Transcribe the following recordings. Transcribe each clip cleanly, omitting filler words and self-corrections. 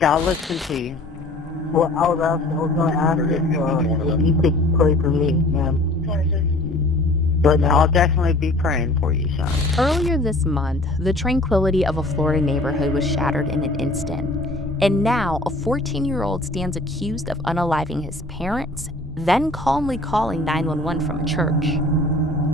I'll listen to you. Well, I was going to ask if you could pray for me, ma'am. Right now. I'll definitely be praying for you, son. Earlier this month, the tranquility of a Florida neighborhood was shattered in an instant. And now, a 14-year-old stands accused of unaliving his parents, then calmly calling 911 from a church.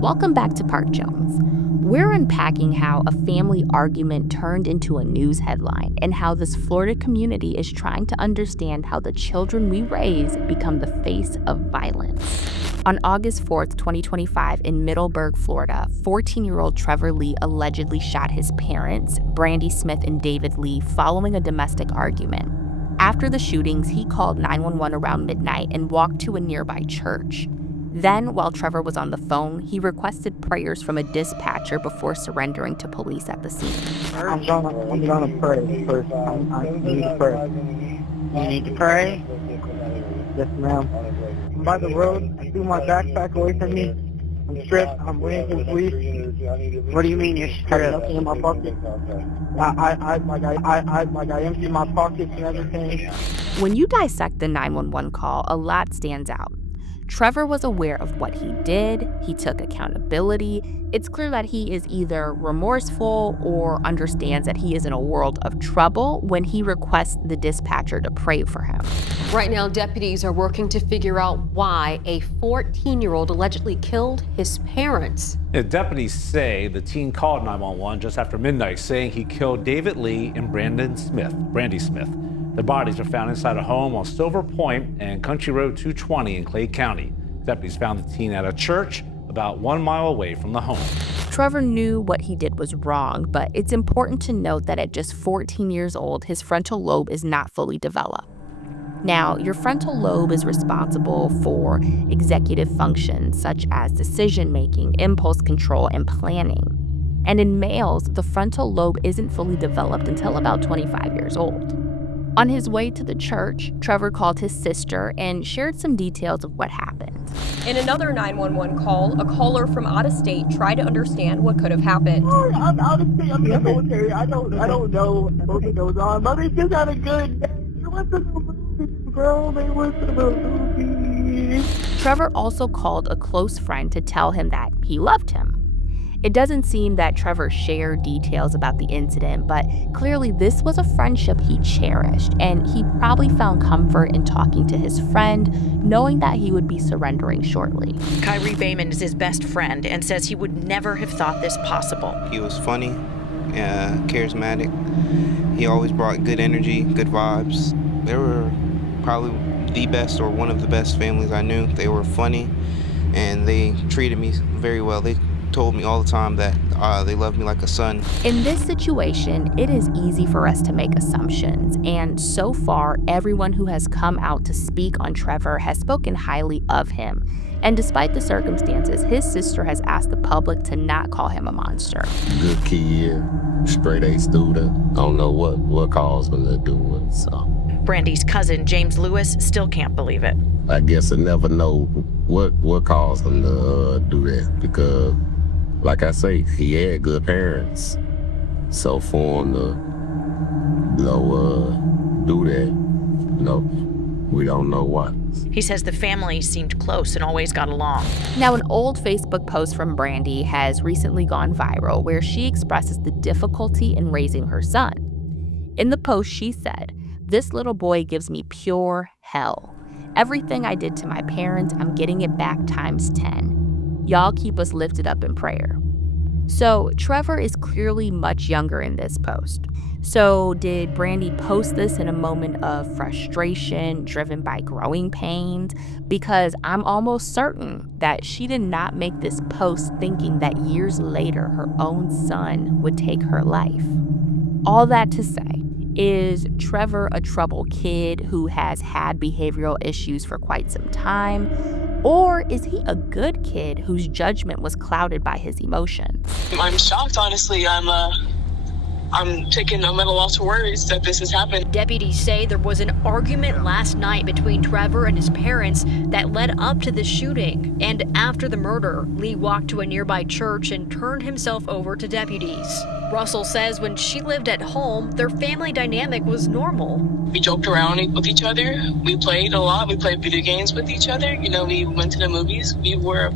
Welcome back to Park Jones. We're unpacking how a family argument turned into a news headline and how this Florida community is trying to understand how the children we raise become the face of violence. On August 4th, 2025, in Middleburg, Florida, 14-year-old Trevor Lee allegedly shot his parents, Brandi Smith and David Lee, following a domestic argument. After the shootings, he called 911 around midnight and walked to a nearby church. Then, while Trevor was on the phone, he requested prayers from a dispatcher before surrendering to police at the scene. I'm gonna pray first. I need to pray. You need to pray? Yes, ma'am. I'm by the road. I threw my backpack away from me. I'm stripped. I'm waiting for police. What do you mean you're I have stripped? nothing in my pocket. I emptied my pockets and everything. When you dissect the 911 call, a lot stands out. Trevor was aware of what he did, he took accountability. It's clear that he is either remorseful or understands that he is in a world of trouble when he requests the dispatcher to pray for him. Right now, deputies are working to figure out why a 14-year-old allegedly killed his parents. Deputies say the teen called 911 just after midnight saying he killed David Lee and Brandi Smith. Their bodies were found inside a home on Silver Point and Country Road 220 in Clay County. Deputies found the teen at a church about 1 mile away from the home. Trevor knew what he did was wrong, but it's important to note that at just 14 years old, his frontal lobe is not fully developed. Now, your frontal lobe is responsible for executive functions such as decision-making, impulse control, and planning. And in males, the frontal lobe isn't fully developed until about 25 years old. On his way to the church, Trevor called his sister and shared some details of what happened. In another 911 call, a caller from out of state tried to understand what could have happened. I'm out of state. I'm in the military. I don't know what goes on. But they just had a good day. They went to the movies, bro. They went to the movies. Trevor also called a close friend to tell him that he loved him. It doesn't seem that Trevor shared details about the incident, but clearly this was a friendship he cherished, and he probably found comfort in talking to his friend, knowing that he would be surrendering shortly. Kyrie Bayman is his best friend and says he would never have thought this possible. He was funny, charismatic. He always brought good energy, good vibes. They were probably the best or one of the best families I knew. They were funny, and they treated me very well. They told me all the time that they loved me like a son. In this situation, it is easy for us to make assumptions, and so far, everyone who has come out to speak on Trevor has spoken highly of him. And despite the circumstances, his sister has asked the public to not call him a monster. Good kid, straight A student. Don't know what caused him to do it, so. Brandi's cousin, James Lewis, still can't believe it. I guess I never know what caused him to do that, because like I say, he had good parents. So for him to, do that, we don't know why. He says the family seemed close and always got along. Now, an old Facebook post from Brandi has recently gone viral where she expresses the difficulty in raising her son. In the post, she said, "This little boy gives me pure hell. Everything I did to my parents, I'm getting it back times 10. Y'all keep us lifted up in prayer." So Trevor is clearly much younger in this post. So did Brandi post this in a moment of frustration driven by growing pains? Because I'm almost certain that she did not make this post thinking that years later her own son would take her life. All that to say, is Trevor a troubled kid who has had behavioral issues for quite some time? Or is he a good kid whose judgment was clouded by his emotions? I'm shocked, honestly. I'm I'm taking a little loss for words that this has happened. Deputies say there was an argument last night between Trevor and his parents that led up to the shooting. And after the murder, Lee walked to a nearby church and turned himself over to deputies. Russell says when she lived at home, their family dynamic was normal. We joked around with each other. We played a lot. We played video games with each other. You know, we went to the movies. We were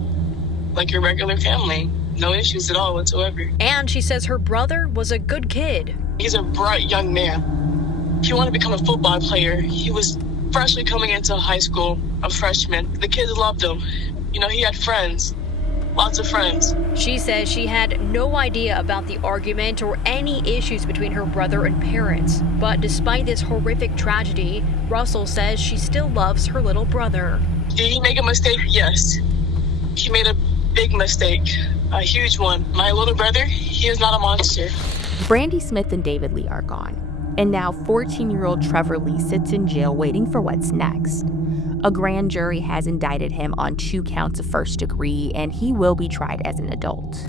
like your regular family. No issues at all whatsoever. And she says her brother was a good kid. He's a bright young man. He wanted to become a football player. He was freshly coming into high school, a freshman. The kids loved him. You know, he had friends. Lots of friends. She says she had no idea about the argument or any issues between her brother and parents. But despite this horrific tragedy, Russell says she still loves her little brother. Did he make a mistake? Yes. He made a big mistake. A huge one. My little brother, he is not a monster. Brandi Smith and David Lee are gone. And now 14-year-old Trevor Lee sits in jail waiting for what's next. A grand jury has indicted him on 2 counts of first degree, and he will be tried as an adult.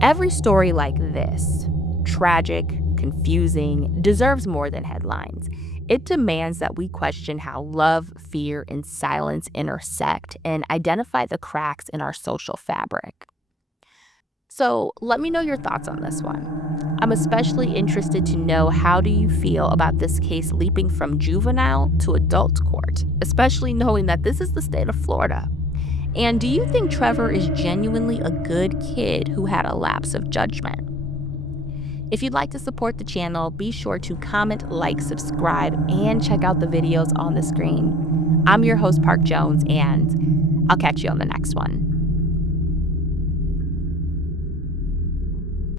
Every story like this, tragic, confusing, deserves more than headlines. It demands that we question how love, fear, and silence intersect and identify the cracks in our social fabric. So let me know your thoughts on this one. I'm especially interested to know, how do you feel about this case leaping from juvenile to adult court, especially knowing that this is the state of Florida? And do you think Trevor is genuinely a good kid who had a lapse of judgment? If you'd like to support the channel, be sure to comment, like, subscribe, and check out the videos on the screen. I'm your host, Park Jones, and I'll catch you on the next one.